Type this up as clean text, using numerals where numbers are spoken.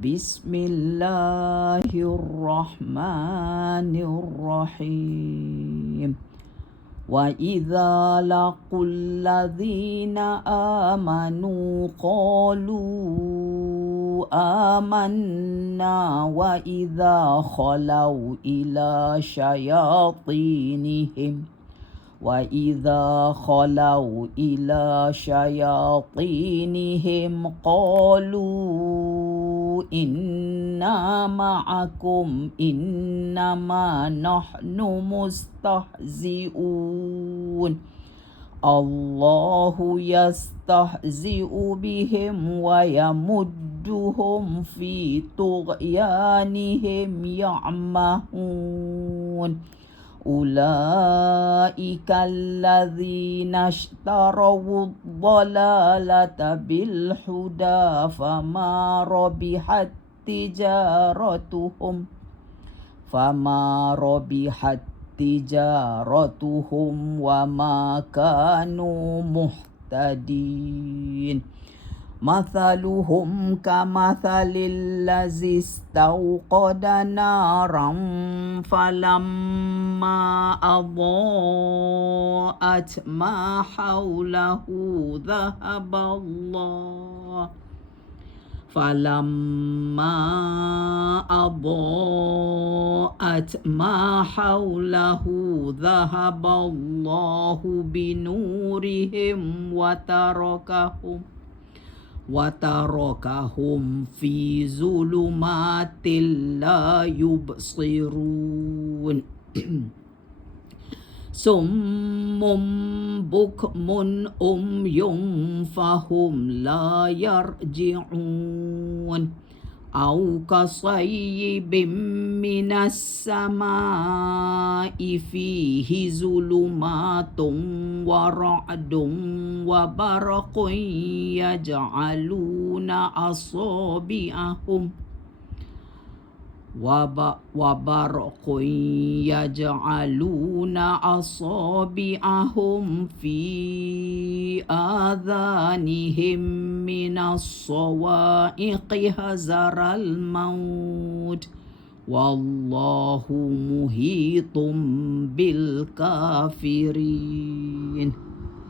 بسم الله الرحمن الرحيم وإذا لقوا الذين آمنوا قالوا آمنا وإذا خلوا إلى شياطينهم قالوا إنا معكم إنما نحن مستهزئون الله يستهزئ بهم ويمدهم في طغيانهم يعمهون أولئك الذين اشتروا الضلالة بالهدى فما ربحت تجارتهم وما كانوا مهتدين مثلهم كمثل الذي استوقد نارا فلما أضاءت ما حوله ذهب الله بنورهم وتركهم في ظلمات لا يبصرون صم بكم أمي فهم لا يرجعون أو كصيب من السماء فيه ظلمات ورعد وبرق يجعلون أصابعهم في آذانهم من الصواعق حذر الموت والله محيط بالكافرين.